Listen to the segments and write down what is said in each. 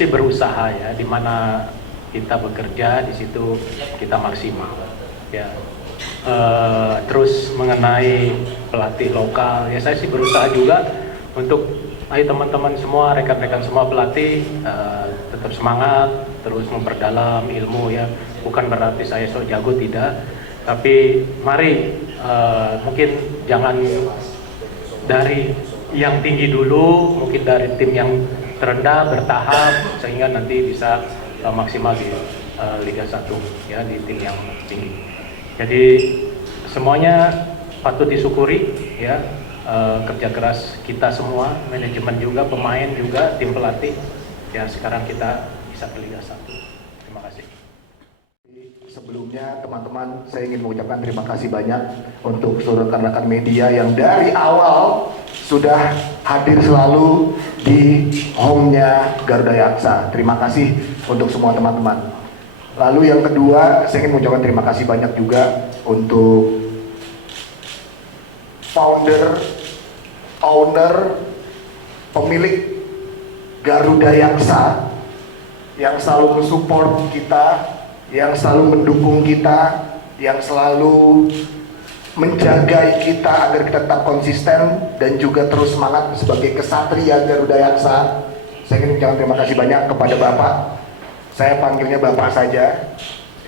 sih berusaha ya, di mana kita bekerja di situ kita maksimal ya. Terus mengenai pelatih lokal ya, saya sih berusaha juga untuk ayo teman-teman semua, rekan-rekan semua pelatih tetap semangat, terus memperdalam ilmu ya. Bukan berarti saya so jago, tidak, tapi mari mungkin jangan dari yang tinggi dulu, mungkin dari tim yang terendah bertahap sehingga nanti bisa maksimal di Liga 1 ya, di tim yang tinggi. Jadi semuanya patut disyukuri ya, kerja keras kita semua, manajemen juga, pemain juga, tim pelatih ya, sekarang kita bisa ke Liga 1. Terima kasih. Sebelumnya teman-teman, saya ingin mengucapkan terima kasih banyak untuk seluruh rekan-rekan media yang dari awal sudah hadir selalu di home-nya Garuda Yaksa. Terima kasih untuk semua teman-teman. Lalu yang kedua, saya ingin mengucapkan terima kasih banyak juga untuk founder, owner, pemilik Garuda Yaksa yang selalu mensupport kita, yang selalu mendukung kita, yang selalu menjaga kita agar kita tetap konsisten dan juga terus semangat sebagai kesatria Garuda Yaksa. Saya ingin mengucapkan terima kasih banyak kepada Bapak. Saya panggilnya Bapak saja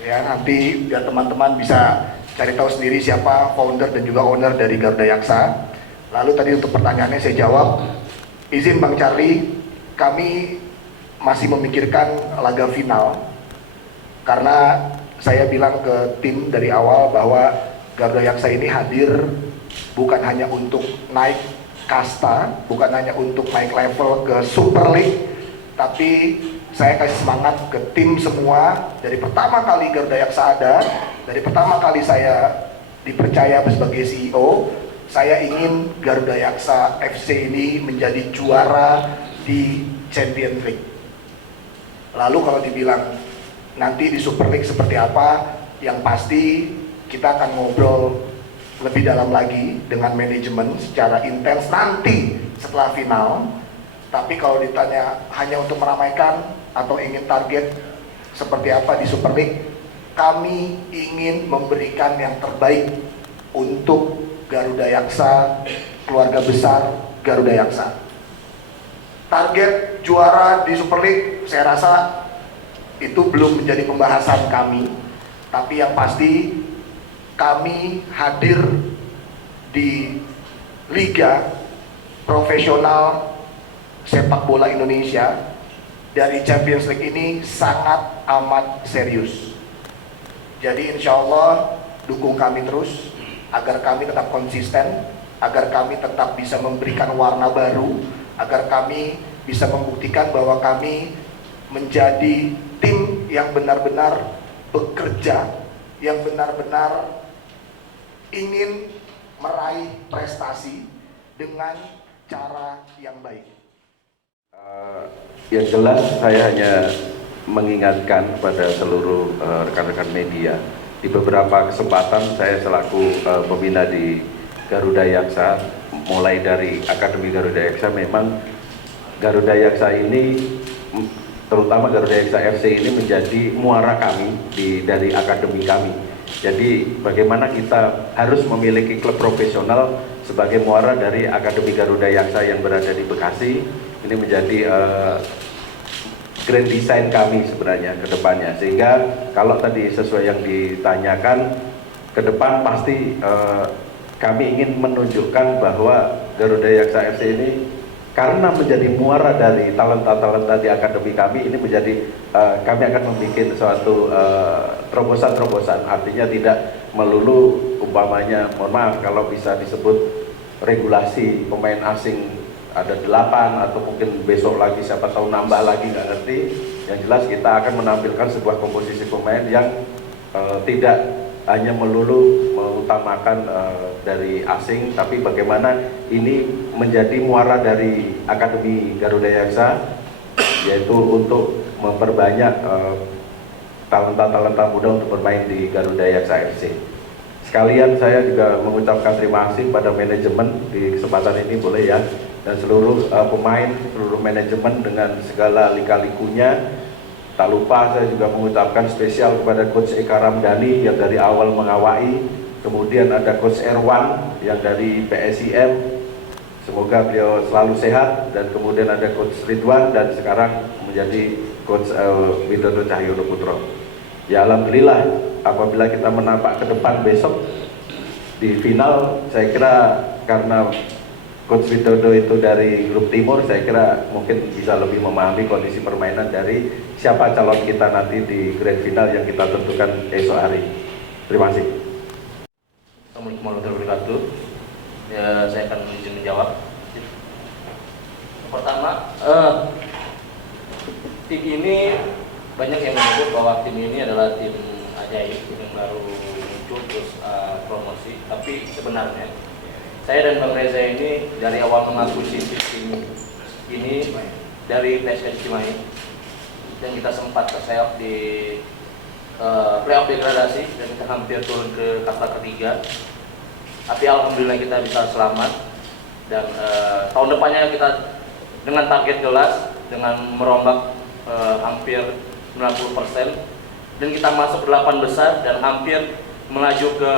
ya, nanti biar teman-teman bisa cari tahu sendiri siapa founder dan juga owner dari Garuda Yaksa. Lalu tadi untuk pertanyaannya saya jawab. Izin Bang Charlie, kami masih memikirkan laga final karena saya bilang ke tim dari awal bahwa Garuda Yaksa ini hadir bukan hanya untuk naik kasta, bukan hanya untuk naik level ke Super League, tapi saya kasih semangat ke tim semua. Dari pertama kali Garuda Yaksa ada, dari pertama kali saya dipercaya sebagai CEO, saya ingin Garuda Yaksa FC ini menjadi juara di Champions League. Lalu kalau dibilang nanti di Super League seperti apa, yang pasti kita akan ngobrol lebih dalam lagi dengan manajemen secara intens nanti setelah final. Tapi kalau ditanya hanya untuk meramaikan atau ingin target seperti apa di Super League, kami ingin memberikan yang terbaik untuk Garuda Yaksa, keluarga besar Garuda Yaksa. Target juara di Super League saya rasa itu belum menjadi pembahasan kami, tapi yang pasti kami hadir di Liga Profesional Sepak Bola Indonesia dari Champions League ini sangat amat serius. Jadi insya Allah dukung kami terus agar kami tetap konsisten, agar kami tetap bisa memberikan warna baru, agar kami bisa membuktikan bahwa kami menjadi tim yang benar-benar bekerja, yang benar-benar ingin meraih prestasi dengan cara yang baik. Yang jelas saya hanya mengingatkan pada seluruh rekan-rekan media, di beberapa kesempatan saya selaku pembina di Garuda Yaksa, mulai dari Akademi Garuda Yaksa, memang Garuda Yaksa ini, terutama Garuda Yaksa FC ini menjadi muara kami dari akademi kami. Jadi bagaimana kita harus memiliki klub profesional sebagai muara dari Akademi Garuda Yaksa yang berada di Bekasi. Ini menjadi grand design kami sebenarnya ke depannya, sehingga kalau tadi sesuai yang ditanyakan, ke depan pasti kami ingin menunjukkan bahwa Garuda Yaksa FC ini karena menjadi muara dari talenta-talenta di akademi kami, ini menjadi kami akan membuat suatu terobosan-terobosan, artinya tidak melulu umpamanya, mohon maaf kalau bisa disebut regulasi pemain asing ada 8 atau mungkin besok lagi siapa tahu nambah lagi, nggak ngerti. Yang jelas kita akan menampilkan sebuah komposisi pemain yang tidak hanya melulu mengutamakan dari asing, tapi bagaimana ini menjadi muara dari Akademi Garuda Yaksa, yaitu untuk memperbanyak talenta-talenta muda untuk bermain di Garuda Yaksa FC. sekalian saya juga mengucapkan terima kasih pada manajemen di kesempatan ini, boleh ya, dan seluruh pemain, seluruh manajemen dengan segala lika-likunya. Tak lupa saya juga mengucapkan spesial kepada Coach Eka Ramdhani yang dari awal mengawai, kemudian ada Coach Erwan yang dari PSIM, semoga beliau selalu sehat, dan kemudian ada Coach Ridwan dan sekarang menjadi Coach Widodo Cahyono Putro. Ya alhamdulillah, apabila kita menapak ke depan besok di final, saya kira karena Coach Widodo itu dari grup timur, saya kira mungkin bisa lebih memahami kondisi permainan dari siapa calon kita nanti di grand final yang kita tentukan esok hari. Terima kasih. Assalamualaikum warahmatullahi wabarakatuh. Ya, saya akan izin menjawab. Pertama, tim ini banyak yang menyebut bahwa tim ini adalah tim ajaib, tim yang baru muncul terus promosi. Tapi sebenarnya saya dan Bang Reza ini dari awal mengakuisisi tim ini dari PSS Cimahi, dan kita sempat terseok di playoff degradasi dan kita hampir turun ke kasta ketiga. Tapi alhamdulillah kita bisa selamat, dan tahun depannya kita dengan target jelas, dengan merombak hampir 90%, dan kita masuk 8 besar dan hampir melaju ke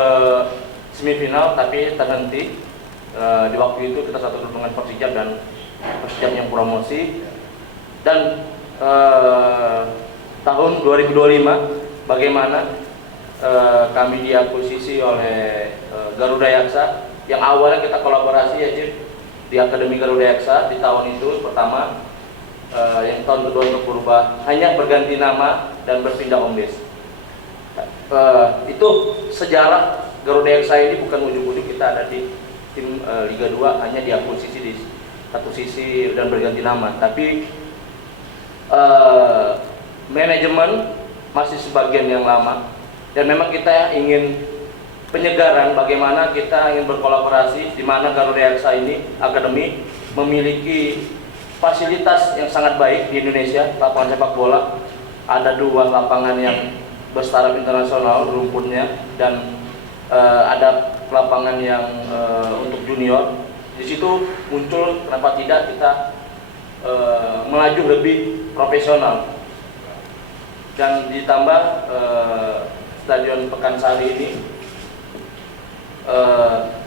semifinal, tapi terhenti di waktu itu. Kita satu grup dengan Persijap dan Persijap yang promosi. Dan tahun 2025 bagaimana kami diakuisisi oleh Garuda Yaksa, yang awalnya kita kolaborasi ya Cip, di Akademi Garuda Yaksa di tahun itu pertama, yang tahun kedua untuk berubah, hanya berganti nama dan berpindah home base. Itu sejarah Garuda Yaksa ini, bukan ujuk-ujuk kita ada di tim Liga 2 hanya diakuisisi di satu sisi dan berganti nama, tapi manajemen masih sebagian yang lama. Dan memang kita ingin penyegaran, bagaimana kita ingin berkolaborasi, di mana Garuda Yaksa ini akademi memiliki fasilitas yang sangat baik di Indonesia. Lapangan sepak bola ada 2 lapangan yang bertaraf internasional rumputnya, dan ada lapangan yang untuk junior. Di situ muncul kenapa tidak kita melaju lebih profesional, dan ditambah Stadion Pekansari ini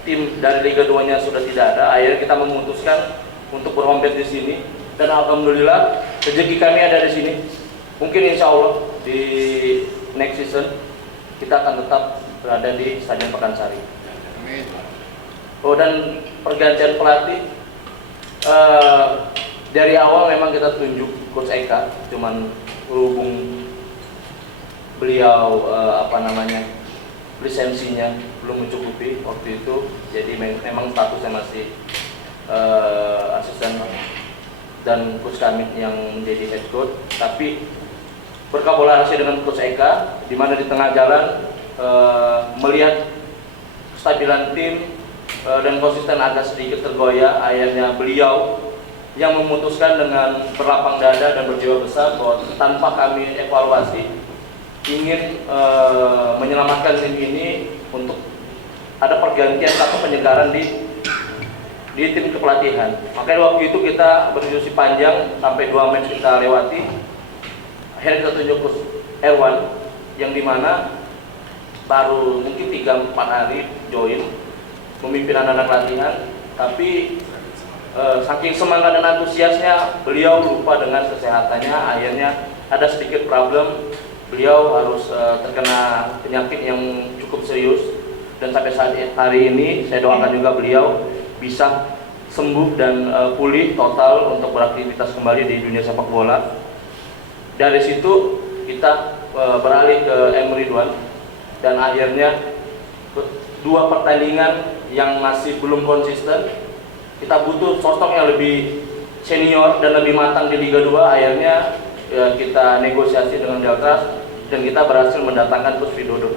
tim dari Liga 2-nya sudah tidak ada. Akhirnya kita memutuskan untuk berhome base di sini, dan alhamdulillah rezeki kami ada di sini. Mungkin insya Allah di next season kita akan tetap berada di Stadion Pekansari. Oh, dan pergantian pelatih dari awal memang kita tunjuk Coach Eka, cuman berhubung beliau lisensinya belum mencukupi waktu itu, jadi memang statusnya masih asisten, dan Coach Kamit yang menjadi head coach. Tapi berkolaborasi dengan Coach Eka, di mana di tengah jalan melihat kestabilan tim dan konsisten agak sedikit tergoyah, akhirnya beliau yang memutuskan dengan berlapang dada dan berjiwa besar bahwa tanpa kami evaluasi ingin menyelamatkan tim ini untuk ada pergantian atau penyegaran di tim kepelatihan. Makanya waktu itu kita berdiskusi panjang sampai 2 match kita lewati. Akhirnya kita tunjuk Coach Erwan, yang dimana baru mungkin 3-4 hari join memimpin anak-anak latihan, tapi saking semangat dan antusiasnya beliau lupa dengan kesehatannya. Akhirnya ada sedikit problem, beliau harus terkena penyakit yang cukup serius, dan sampai saat hari ini saya doakan juga beliau bisa sembuh dan pulih total untuk beraktivitas kembali di dunia sepak bola. Dari situ kita beralih ke M. Ridwan, dan akhirnya 2 pertandingan yang masih belum konsisten, kita butuh sosok yang lebih senior dan lebih matang di Liga 2. Akhirnya kita negosiasi dengan Delta, dan kita berhasil mendatangkan Coach Widodo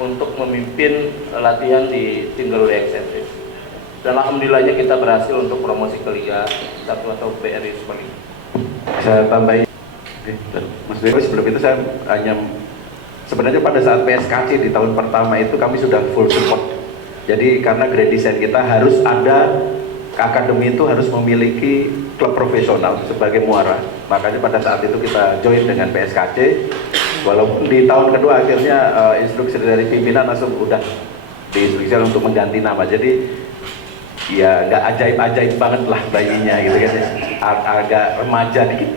untuk memimpin latihan di tim Garuda Yaksa. Dan alhamdulillahnya kita berhasil untuk promosi ke Liga 1 atau BRI Super League. Saya tambahin, Mas Dewi, sebelum itu saya hanya sebenarnya pada saat PSKC di tahun pertama itu kami sudah full support. Jadi karena grand design kita harus ada, akademi itu harus memiliki klub profesional sebagai muara. Makanya pada saat itu kita join dengan PSKC. Walaupun di tahun kedua akhirnya instruksi dari pimpinan langsung udah diinstruksikan untuk mengganti nama. Jadi ya nggak ajaib-ajaib banget lah bayinya gitu kan ya. Agak remaja dikit.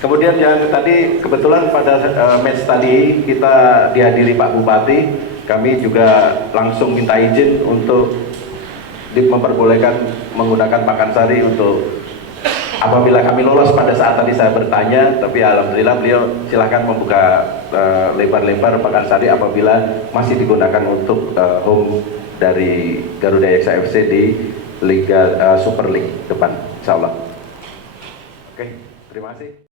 Kemudian yang tadi kebetulan pada match tadi kita dihadiri Pak Bupati, kami juga langsung minta izin untuk memperbolehkan menggunakan Pakansari untuk apabila kami lolos pada saat tadi saya bertanya, tapi alhamdulillah beliau silahkan membuka lebar-lebar Pakansari apabila masih digunakan untuk home dari Garuda Yaksa FC di Liga Super League depan, insya Allah. Oke, terima kasih.